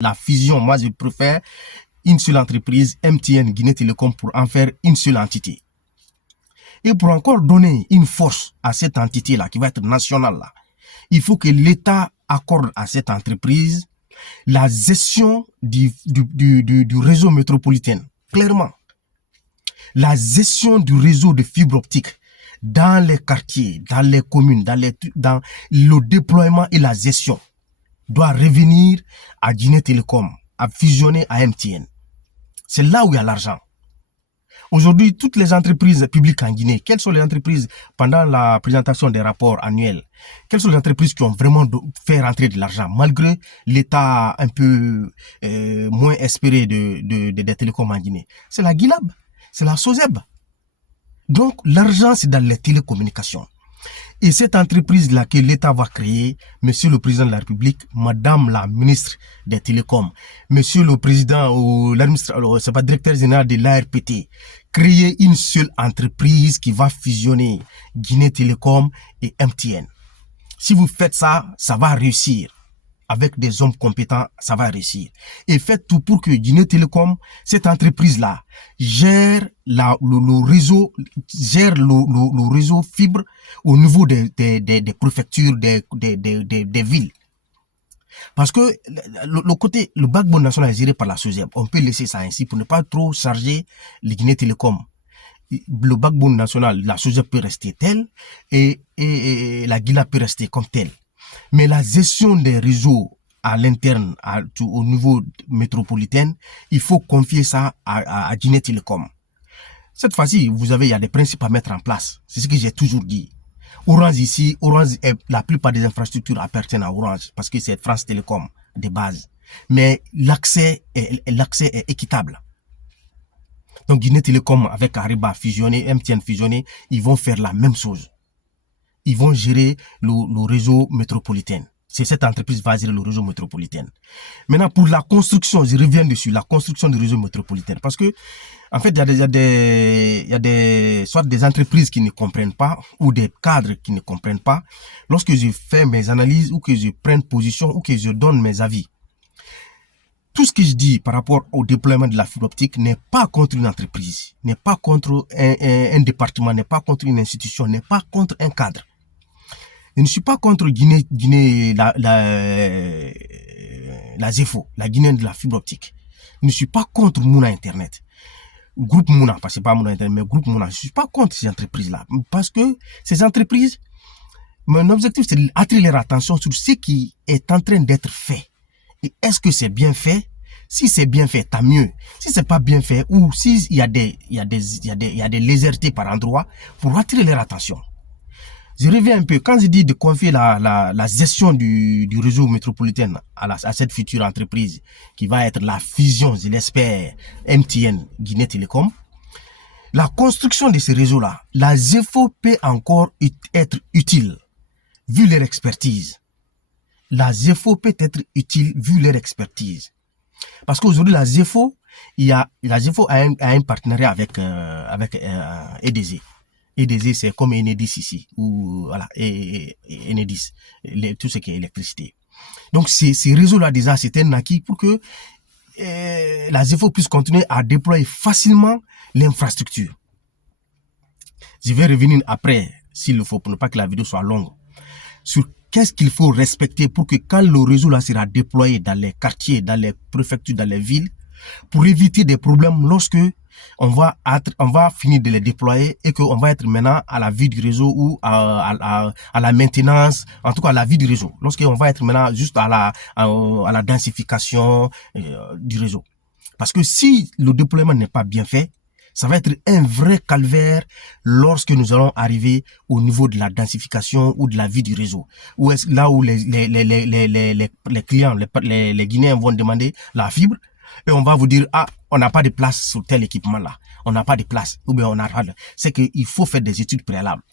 la fusion. Moi, je préfère une seule entreprise, MTN Guinée Télécom, pour en faire une seule entité. Et pour encore donner une force à cette entité-là, qui va être nationale, là, il faut que l'État accorde à cette entreprise la gestion du réseau métropolitain. Clairement. La gestion du réseau de fibre optique dans les quartiers, dans les communes, dans le déploiement et la gestion doit revenir à Guinée Télécom, à fusionner à MTN. C'est là où il y a l'argent. Aujourd'hui, toutes les entreprises publiques en Guinée, quelles sont les entreprises, pendant la présentation des rapports annuels, quelles sont les entreprises qui ont vraiment fait rentrer de l'argent, malgré l'état un peu moins espéré des télécoms en Guinée? C'est la Guilab, c'est la SOSEB. Donc, l'argent, c'est dans les télécommunications. Et cette entreprise-là que l'État va créer, Monsieur le Président de la République, Madame la Ministre des Télécoms, Monsieur le Président ou l'administrateur, c'est pas directeur général de l'ARPT, créer une seule entreprise qui va fusionner Guinée Télécom et MTN. Si vous faites ça, ça va réussir. Avec des hommes compétents, ça va réussir. Et faites tout pour que Guinée Télécom, cette entreprise-là, gère le réseau fibre au niveau des préfectures, des villes. Parce que le backbone national est géré par la SOSEB. On peut laisser ça ainsi pour ne pas trop charger les Guinée Télécom. Le backbone national, la SOSEB peut rester telle et la Guila peut rester comme telle. Mais la gestion des réseaux à l'interne, au niveau métropolitain, il faut confier ça à Guinée Télécom. Cette fois-ci, il y a des principes à mettre en place. C'est ce que j'ai toujours dit. Orange ici, la plupart des infrastructures appartiennent à Orange parce que c'est France Télécom de base. Mais l'accès est équitable. Donc Guinée Télécom avec Ariba fusionné, MTN fusionné, ils vont faire la même chose. Ils vont gérer le réseau métropolitain. C'est cette entreprise qui va gérer le réseau métropolitain. Maintenant, pour la construction, je reviens dessus, la construction du réseau métropolitain. Parce que, en fait, il y a soit des entreprises qui ne comprennent pas, ou des cadres qui ne comprennent pas. Lorsque je fais mes analyses, ou que je prenne position, ou que je donne mes avis, tout ce que je dis par rapport au déploiement de la fibre optique n'est pas contre une entreprise, n'est pas contre un département, n'est pas contre une institution, n'est pas contre un cadre. Je ne suis pas contre Guinée, la ZEFO, la Guinée de la fibre optique. Je ne suis pas contre Mouna Internet. Groupe Mouna, parce que c'est pas Mouna Internet, mais Groupe Mouna. Je ne suis pas contre ces entreprises-là. Parce que ces entreprises, mon objectif, c'est d'attirer leur attention sur ce qui est en train d'être fait. Et est-ce que c'est bien fait? Si c'est bien fait, tant mieux. Si c'est pas bien fait, ou s'il y a des légèretés par endroit, pour attirer leur attention. Je reviens un peu, quand je dis de confier la gestion du réseau métropolitain à cette future entreprise qui va être la fusion, je l'espère, MTN Guinée Télécom, la construction de ce réseau-là, la ZEFO peut encore être utile, vu leur expertise. La ZEFO peut être utile, vu leur expertise. Parce qu'aujourd'hui, la ZEFO a un partenariat avec EDZ. EDZ, c'est comme Enedis ici, ou voilà, et Enedis, tout ce qui est électricité. Donc, ces réseaux-là, déjà, c'est un acquis pour que la ZEFO puisse continuer à déployer facilement l'infrastructure. Je vais revenir après, s'il le faut, pour ne pas que la vidéo soit longue, sur qu'est-ce qu'il faut respecter pour que quand le réseau-là sera déployé dans les quartiers, dans les préfectures, dans les villes, pour éviter des problèmes lorsque on va finir de les déployer et qu'on va être maintenant à la vie du réseau ou à la maintenance, en tout cas à la vie du réseau. Lorsqu'on va être maintenant juste à la densification du réseau. Parce que si le déploiement n'est pas bien fait, ça va être un vrai calvaire lorsque nous allons arriver au niveau de la densification ou de la vie du réseau. Là où les clients, les Guinéens vont demander la fibre, et on va vous dire, ah, on n'a pas de place sur tel équipement-là. On n'a pas de place. Ou bien on a pas de... C'est qu'il faut faire des études préalables.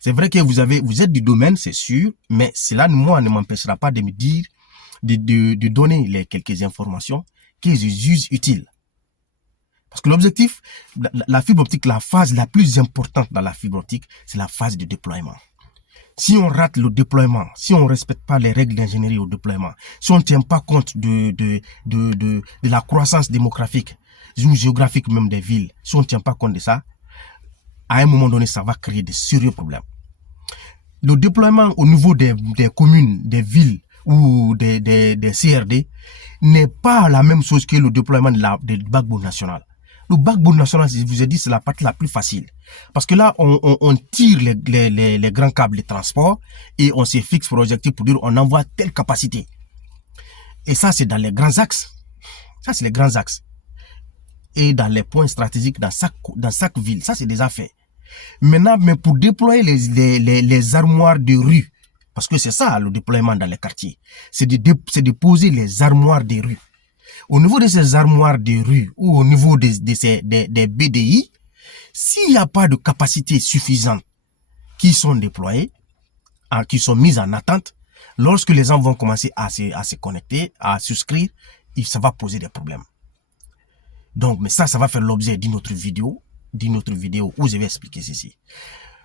C'est vrai que vous êtes du domaine, c'est sûr, mais cela, moi, ne m'empêchera pas de me dire, de donner quelques informations que je juge utiles. Parce que l'objectif, la fibre optique, la phase la plus importante dans la fibre optique, c'est la phase de déploiement. Si on rate le déploiement, si on ne respecte pas les règles d'ingénierie au déploiement, si on ne tient pas compte de la croissance démographique ou géographique même des villes, si on ne tient pas compte de ça, à un moment donné, ça va créer de sérieux problèmes. Le déploiement au niveau des communes, des villes ou des CRD n'est pas la même chose que le déploiement du backbone national. Le backbone national, je vous ai dit, c'est la partie la plus facile. Parce que là, on tire les grands câbles de transport et on se fixe pour objectif pour dire on envoie telle capacité. Et ça, c'est dans les grands axes. Ça, c'est les grands axes. Et dans les points stratégiques dans chaque ville. Ça, c'est déjà fait. Maintenant, mais pour déployer les armoires de rue, parce que c'est ça le déploiement dans les quartiers, c'est de poser les armoires de rue. Au niveau de ces armoires de rue ou au niveau des BDI, s'il n'y a pas de capacité suffisante qui sont déployées, qui sont mises en attente, lorsque les gens vont commencer à se connecter, à souscrire, ça va poser des problèmes. Donc, mais ça va faire l'objet d'une autre vidéo où je vais expliquer ceci.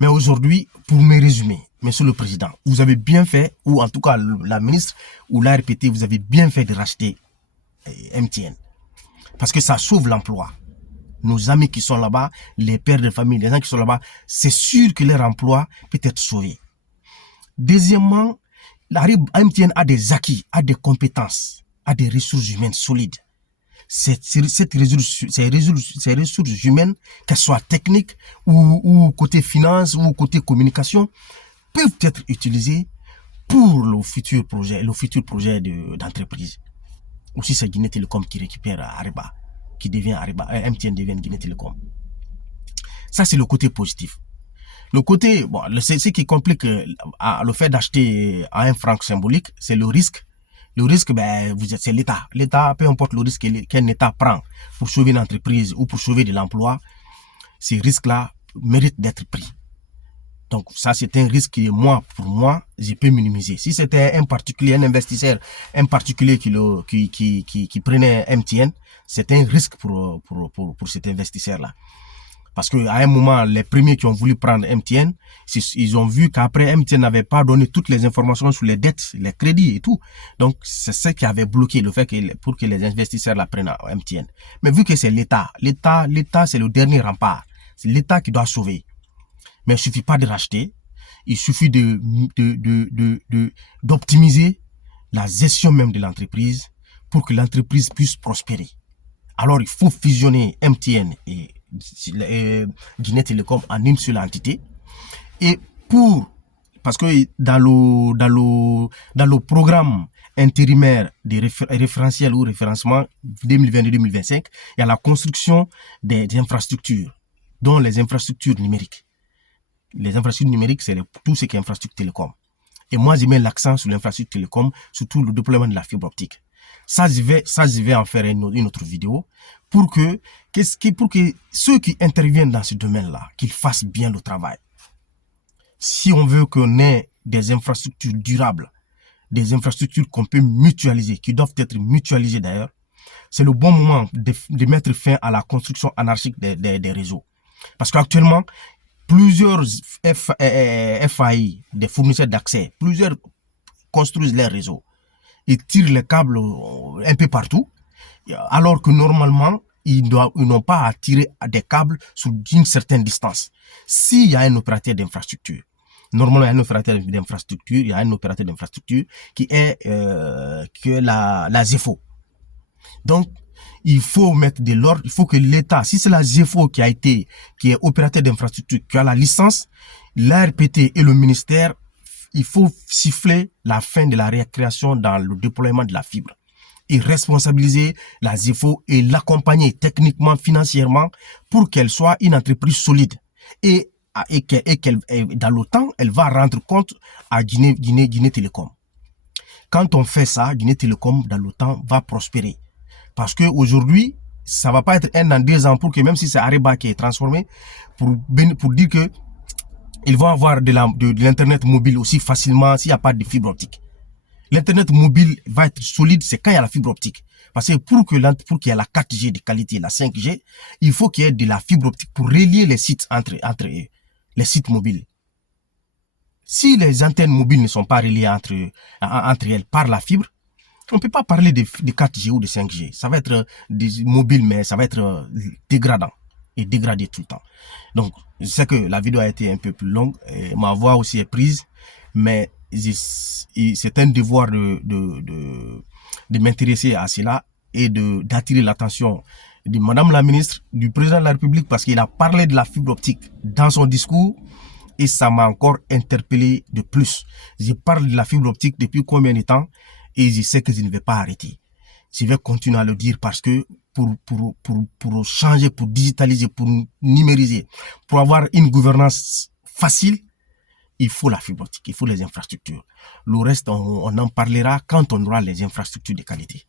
Mais aujourd'hui, pour me résumer, Monsieur le Président, vous avez bien fait, ou en tout cas la ministre ou l'ARPT, vous avez bien fait de racheter MTN. Parce que ça sauve l'emploi. Nos amis qui sont là-bas, les pères de famille, les gens qui sont là-bas, c'est sûr que leur emploi peut être sauvé. Deuxièmement, MTN a des acquis, a des compétences, a des ressources humaines solides. Ces ressources humaines, qu'elles soient techniques ou côté finance ou côté communication, peuvent être utilisées pour le futur projet d'entreprise. Aussi, c'est Guinée Télécom qui récupère Ariba, qui devient Ariba, MTN devient Guinée Télécom. Ça, c'est le côté positif. Le côté, bon, ce qui complique le fait d'acheter à un franc symbolique, c'est le risque. Le risque, c'est l'État. L'État, peu importe le risque qu'un État prend pour sauver une entreprise ou pour sauver de l'emploi, ces risques-là méritent d'être pris. Donc, ça, c'est un risque que pour moi, je peux minimiser. Si c'était un particulier, un investisseur, un particulier qui prenait MTN, c'est un risque pour cet investisseur-là. Parce qu'à un moment, les premiers qui ont voulu prendre MTN, ils ont vu qu'après, MTN n'avait pas donné toutes les informations sur les dettes, les crédits et tout. Donc, c'est ce qui avait bloqué le fait pour que les investisseurs la prennent à MTN. Mais vu que c'est l'État, c'est le dernier rempart. C'est l'État qui doit sauver. Mais il ne suffit pas de racheter. Il suffit d'optimiser la gestion même de l'entreprise pour que l'entreprise puisse prospérer. Alors, il faut fusionner MTN et Guinée Télécom en une seule entité. Et parce que dans le programme intérimaire des référentiels ou référencement 2022-2025, il y a la construction des infrastructures, dont les infrastructures numériques. Les infrastructures numériques, c'est tout ce qui est infrastructure télécom. Et moi, je mets l'accent sur l'infrastructure télécom, surtout le déploiement de la fibre optique. Ça, je vais en faire une autre vidéo pour que ceux qui interviennent dans ce domaine-là, qu'ils fassent bien le travail. Si on veut qu'on ait des infrastructures durables, des infrastructures qu'on peut mutualiser, qui doivent être mutualisées d'ailleurs, c'est le bon moment de mettre fin à la construction anarchique des réseaux. Parce qu'actuellement, plusieurs FAI, des fournisseurs d'accès, plusieurs construisent leurs réseaux. Ils tirent les câbles un peu partout, alors que normalement, ils n'ont pas à tirer des câbles sur une certaine distance. S'il y a un opérateur d'infrastructure, normalement, il y a un opérateur d'infrastructure, qui est la ZEFO. Donc, il faut mettre de l'ordre, il faut que l'État, si c'est la ZEFO qui est opérateur d'infrastructure, qui a la licence, l'ARPT et le ministère, il faut siffler la fin de la récréation dans le déploiement de la fibre et responsabiliser la ZEFO et l'accompagner techniquement, financièrement pour qu'elle soit une entreprise solide et dans le temps, elle va rendre compte à Guinée Télécom. Quand on fait ça, Guinée Télécom, dans le temps, va prospérer. Parce qu'aujourd'hui, ça ne va pas être 1 an, 2 ans pour que même si c'est Ariba qui est transformé, pour dire que ils vont avoir de l'internet mobile aussi facilement s'il n'y a pas de fibre optique. L'internet mobile va être solide, c'est quand il y a la fibre optique. Parce que pour qu'il y ait la 4G de qualité, la 5G, il faut qu'il y ait de la fibre optique pour relier les sites entre eux, les sites mobiles. Si les antennes mobiles ne sont pas reliées entre elles par la fibre, on ne peut pas parler de 4G ou de 5G. Ça va être des mobiles, mais ça va être dégradant et dégradé tout le temps. Donc, je sais que la vidéo a été un peu plus longue, et ma voix aussi est prise, mais c'est un devoir de m'intéresser à cela et d'attirer l'attention de Madame la ministre, du président de la République, parce qu'il a parlé de la fibre optique dans son discours et ça m'a encore interpellé de plus. Je parle de la fibre optique depuis combien de temps et je sais que je ne vais pas arrêter. Je vais continuer à le dire parce que pour changer, pour digitaliser, pour numériser, pour avoir une gouvernance facile, il faut la fibre optique, il faut les infrastructures. Le reste, on en parlera quand on aura les infrastructures de qualité.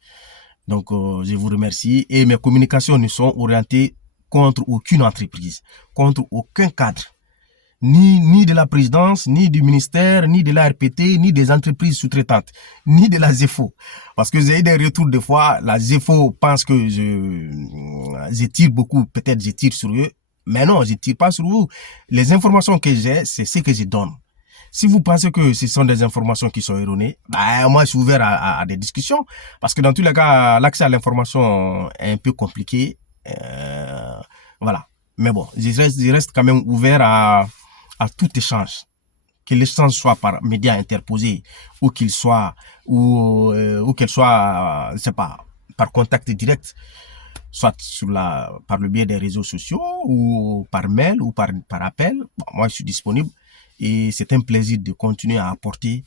Donc, je vous remercie et mes communications ne sont orientées contre aucune entreprise, contre aucun cadre, ni de la présidence, ni du ministère, ni de la RPT, ni des entreprises sous-traitantes, ni de la ZEFO. Parce que j'ai eu des retours des fois, la ZEFO pense que je tire beaucoup, peut-être je tire sur eux, mais non, je tire pas sur vous. Les informations que j'ai, c'est ce que je donne. Si vous pensez que ce sont des informations qui sont erronées, bah, moi, je suis ouvert à des discussions. Parce que dans tous les cas, l'accès à l'information est un peu compliqué. Voilà. Mais bon, je reste quand même ouvert à tout échange. Que l'échange soit par médias interposés ou qu'il soit, ou qu'elle soit, je sais pas, par contact direct, soit par le biais des réseaux sociaux ou par mail ou par appel. Bon, moi, je suis disponible. Et c'est un plaisir de continuer à apporter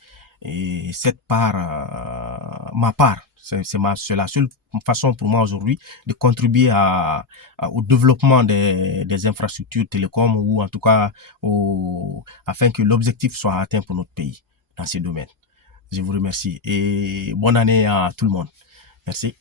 cette part, ma part. C'est la seule façon pour moi aujourd'hui de contribuer au développement des infrastructures télécom ou en tout cas afin que l'objectif soit atteint pour notre pays dans ces domaines. Je vous remercie et bonne année à tout le monde. Merci.